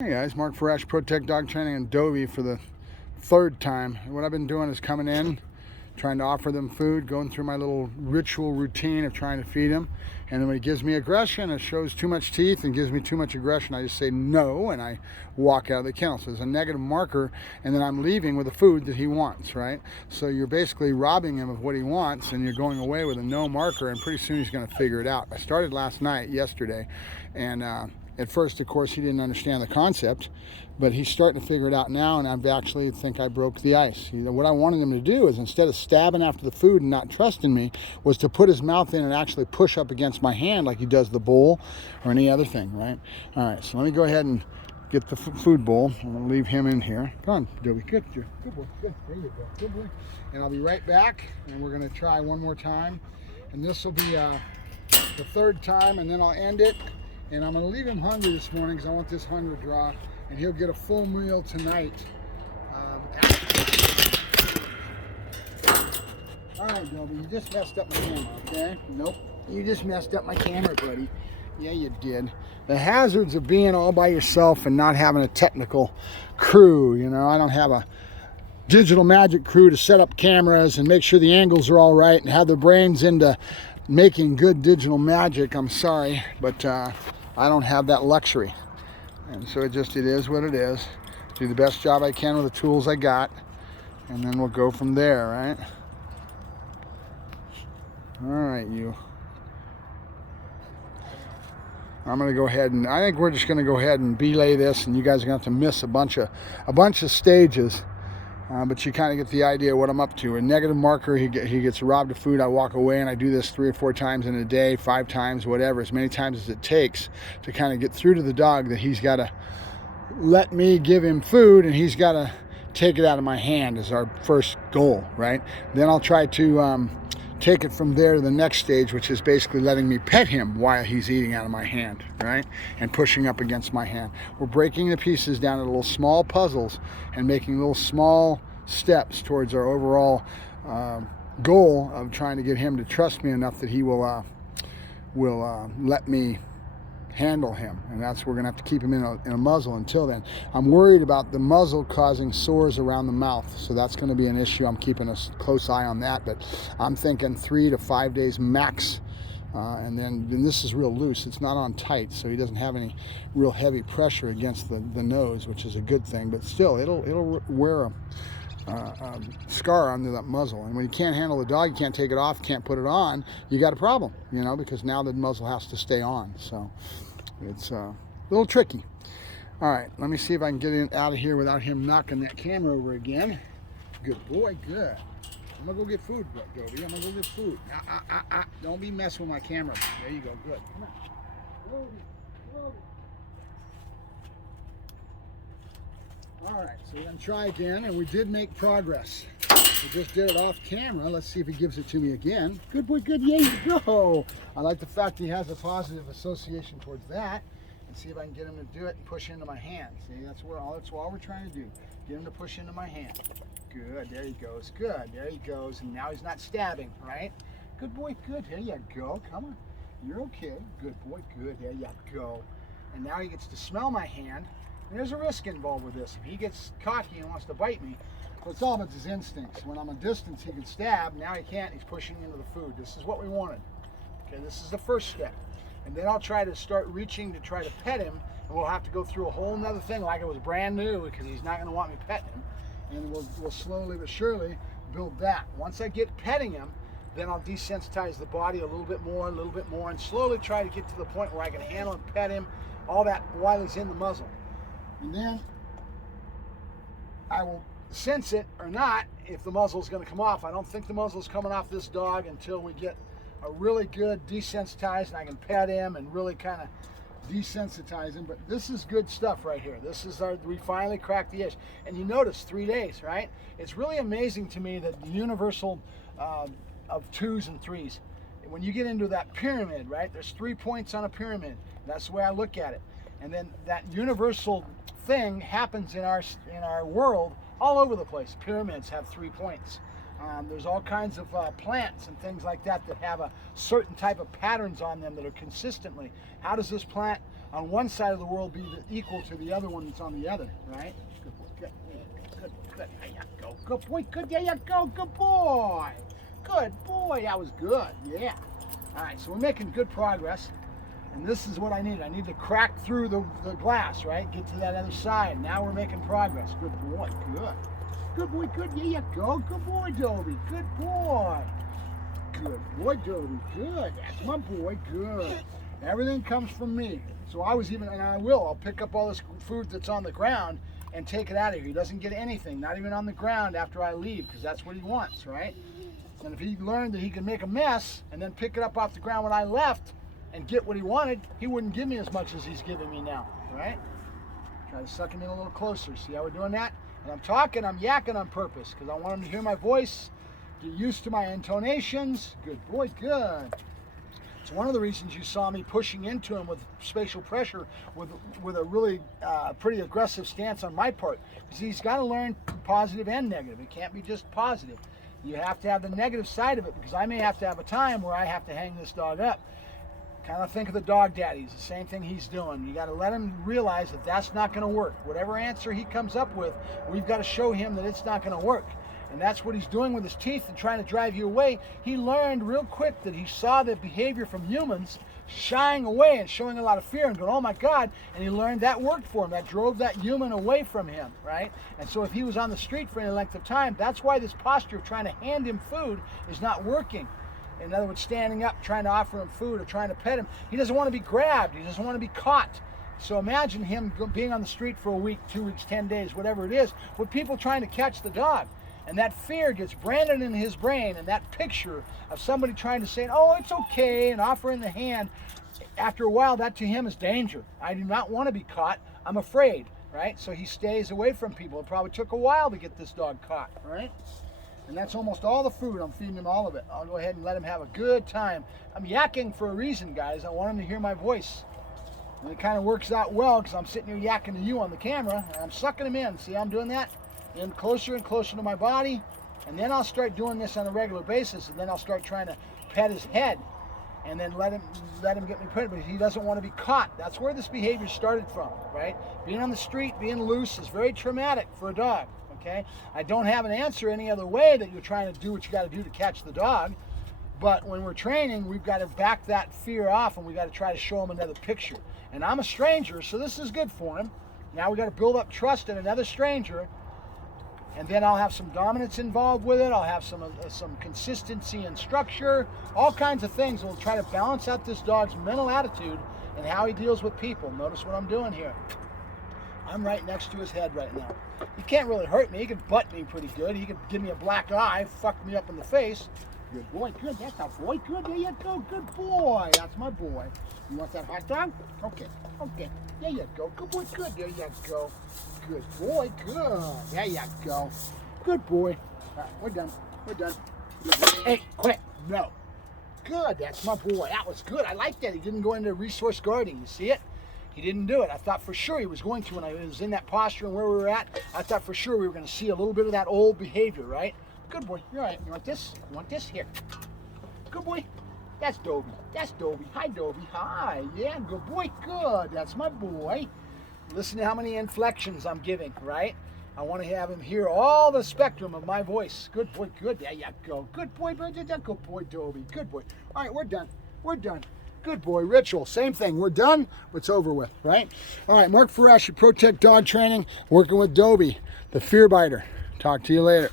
Hey guys, Mark Ferrasci, Protect Dog Training in Dobbie for the third time. What I've been doing is coming in, trying to offer them food, going through my little ritual routine of trying to feed him. And then when he gives me aggression, it shows too much teeth and gives me too much aggression, I just say no and I walk out of the kennel. So there's a negative marker, and then I'm leaving with the food that he wants, right? So you're basically robbing him of what he wants and you're going away with a no marker, and pretty soon he's going to figure it out. I started yesterday, and at first, of course, he didn't understand the concept, but he's starting to figure it out now, and I actually think I broke the ice. You know, what I wanted him to do is, instead of stabbing after the food and not trusting me, was to put his mouth in and actually push up against my hand like he does the bowl or any other thing, right? All right, so let me go ahead and get the food bowl. I'm going to leave him in here. Come on, Dobbie. Good boy. Good. There you go. Good boy. And I'll be right back, and we're going to try one more time. And this will be the third time, and then I'll end it. And I'm going to leave him hungry this morning because I want this hunger to drop, and he'll get a full meal tonight. All right, Dobbie, you just messed up my camera, okay? Nope, you just messed up my camera, buddy. Yeah, you did. The hazards of being all by yourself and not having a technical crew, you know. I don't have a digital magic crew to set up cameras and make sure the angles are all right and have their brains into making good digital magic. I'm sorry, but I don't have that luxury, and so it is what it is. Do the best job I can with the tools I got, and then we'll go from there, right? All right, you. I'm gonna go ahead and I think we're just gonna go ahead and belay this, and you guys are gonna have to miss a bunch of stages. But you kind of get the idea of what I'm up to. A negative marker, he gets robbed of food, I walk away, and I do this 3 or 4 times in a day, 5 times, whatever, as many times as it takes to kind of get through to the dog that he's got to let me give him food, and he's got to take it out of my hand is our first goal, right? Then I'll try to take it from there to the next stage, which is basically letting me pet him while he's eating out of my hand, right? And pushing up against my hand. We're breaking the pieces down into little small puzzles and making little small steps towards our overall goal of trying to get him to trust me enough that he will let me handle him, and that's we're gonna have to keep him in a muzzle until then. I'm worried about the muzzle causing sores around the mouth, so that's going to be an issue. I'm keeping a close eye on that, but I'm thinking 3 to 5 days max, and then this is real loose. It's not on tight, so he doesn't have any real heavy pressure against the nose, which is a good thing, but still it'll wear a scar under that muzzle. And when you can't handle the dog, you can't take it off, can't put it on, you got a problem, you know, because now the muzzle has to stay on. So it's a little tricky. All right, let me see if I can get out of here without him knocking that camera over again. Good boy, good. I'm gonna go get food, Dobbie. I'm gonna go get food. Don't be messing with my camera. There you go, good. Come on. Dobbie. All right, so we're gonna try again, and we did make progress. We just did it off camera. Let's see if he gives it to me again. Good boy, good, yeah, you go. I like the fact he has a positive association towards that, and see if I can get him to do it and push into my hand. See, that's all we're trying to do. Get him to push into my hand. Good, there he goes, good, there he goes, and now he's not stabbing, right? Good boy, good, there you go, come on. You're okay, good boy, good, there you go. And now he gets to smell my hand. There's a risk involved with this. If he gets cocky and wants to bite me, well, it's all about his instincts. When I'm a distance, he can stab. Now he can't. He's pushing into the food. This is what we wanted. Okay, this is the first step. And then I'll try to start reaching to try to pet him, and we'll have to go through a whole nother thing like it was brand new, because he's not going to want me petting him. And we'll slowly but surely build that. Once I get petting him, then I'll desensitize the body a little bit more, and slowly try to get to the point where I can handle and pet him, all that while he's in the muzzle. And then I will sense it or not if the muzzle is going to come off. I don't think the muzzle is coming off this dog until we get a really good desensitized, and I can pet him and really kind of desensitize him. But this is good stuff right here. This is we finally cracked the edge. And you notice 3 days, right? It's really amazing to me that the universal of 2s and 3s. When you get into that pyramid, right? There's 3 points on a pyramid. That's the way I look at it. And then that universal thing happens in our world all over the place. Pyramids have 3 points. There's all kinds of plants and things like that that have a certain type of patterns on them that are consistently. How does this plant on one side of the world be equal to the other one that's on the other, right? Good boy, good, good, good, there you go. Good boy, good, there you go, good boy. Good boy, that was good, yeah. All right, so we're making good progress. And this is what I need. I need to crack through the glass, right? Get to that other side. Now we're making progress. Good boy, good. Good boy, good, there you go. Good boy, Dobbie, good boy. Good boy, Dobbie, good. That's my boy, good. Everything comes from me. So and I will, I'll pick up all this food that's on the ground and take it out of here. He doesn't get anything, not even on the ground after I leave, because that's what he wants, right? And if he learned that he could make a mess and then pick it up off the ground when I left and get what he wanted, he wouldn't give me as much as he's giving me now, right? Try to suck him in a little closer. See how we're doing that? And I'm talking, I'm yakking on purpose because I want him to hear my voice, get used to my intonations. Good boy, good. It's one of the reasons you saw me pushing into him with spatial pressure with a really pretty aggressive stance on my part, because he's got to learn positive and negative. It can't be just positive. You have to have the negative side of it, because I may have to have a time where I have to hang this dog up. Kind of think of the dog daddies, the same thing he's doing. You got to let him realize that that's not going to work. Whatever answer he comes up with, we've got to show him that it's not going to work. And that's what he's doing with his teeth and trying to drive you away. He learned real quick that he saw the behavior from humans shying away and showing a lot of fear and going, oh my God, and he learned that worked for him. That drove that human away from him, right? And so if he was on the street for any length of time, that's why this posture of trying to hand him food is not working. In other words, standing up, trying to offer him food or trying to pet him. He doesn't want to be grabbed. He doesn't want to be caught. So imagine him being on the street for a week, 2 weeks, 10 days, whatever it is, with people trying to catch the dog. And that fear gets branded in his brain, and that picture of somebody trying to say, oh, it's okay, and offering the hand, after a while, that to him is danger. I do not want to be caught. I'm afraid, right? So he stays away from people. It probably took a while to get this dog caught, right? And that's almost all the food. I'm feeding him all of it. I'll go ahead and let him have a good time. I'm yakking for a reason, guys. I want him to hear my voice. And it kind of works out well because I'm sitting here yakking to you on the camera, and I'm sucking him in. See how I'm doing that? In closer and closer to my body. And then I'll start doing this on a regular basis, and then I'll start trying to pet his head and then let him get me pet, but he doesn't want to be caught. That's where this behavior started from, right? Being on the street, being loose is very traumatic for a dog. Okay, I don't have an answer any other way that you're trying to do what you got to do to catch the dog. But when we're training, we've got to back that fear off, and we've got to try to show him another picture. And I'm a stranger, so this is good for him. Now we got to build up trust in another stranger, and then I'll have some dominance involved with it. I'll have some consistency and structure, all kinds of things. We'll try to balance out this dog's mental attitude and how he deals with people. Notice what I'm doing here. I'm right next to his head right now. He can't really hurt me. He can butt me pretty good. He can give me a black eye, fuck me up in the face. Good boy, good. That's a boy. Good, there you go. Good boy. That's my boy. You want that hot dog? Okay, okay. There you go. Good boy, good. There you go. Good boy, good. There you go. Good boy. All right, we're done. We're done. Hey, quit. No. Good. That's my boy. That was good. I like that. He didn't go into resource guarding. You see it? He didn't do it. I thought for sure he was going to when I was in that posture and where we were at. I thought for sure we were going to see a little bit of that old behavior, right? Good boy. You're all right. You want this? You want this? Here. Good boy. That's Dobbie. That's Dobbie. Hi, Dobbie. Hi. Yeah, good boy. Good. That's my boy. Listen to how many inflections I'm giving, right? I want to have him hear all the spectrum of my voice. Good boy. Good. There you go. Good boy. Good boy, Dobbie. Good boy. All right, we're done. We're done. Good boy, ritual, same thing. We're done, it's over with, right? All right, Mark Ferrasci, Protect Dog Training, working with Dobbie, the fear biter. Talk to you later.